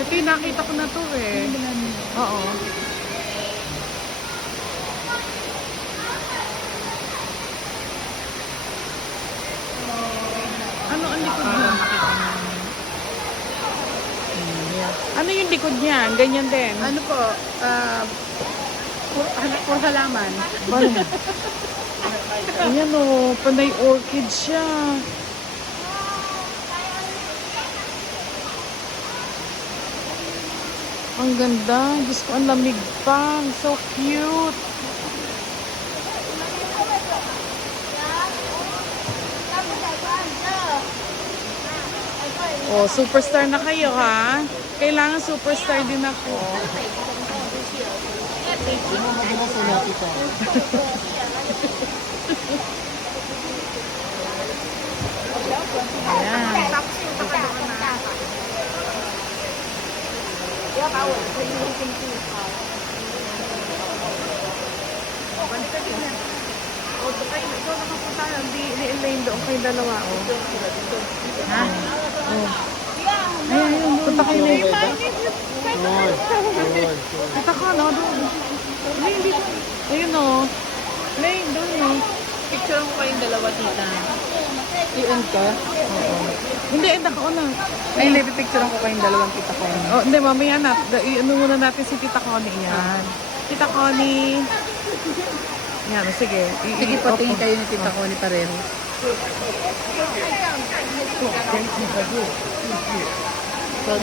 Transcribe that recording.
Ito yung nakita ko na to eh. Oo. Ano ang likod niya? Ano yung likod niya? Ganyan din. Ano po, puro halaman. Ayan o, panay orchid siya. Ang ganda. Diyos ko, ang lamig pa. So cute. Oh, superstar na kayo ha. Kailangan superstar din ako. Ayan. Oh, ikaw nakapunta lang. Di Elaine doon kayo dalawa. Oh. Ha? Oh. Ayun, punta kayo na yun. Kita ka, no? Doon. Elaine, dito. Ayun, no? Elaine, doon, no? Picture mo kayong dalawa, tita. I-on ka? Oo. Hindi, ako na. Ay, hindi, pipicture ko kayong dalawang tita ko. Oh, hindi, mamaya na. Ano muna natin si Tita Connie yan. Tita Connie. Yan, sige. Sige, patingin kayo ni tita ko ni pareho. So,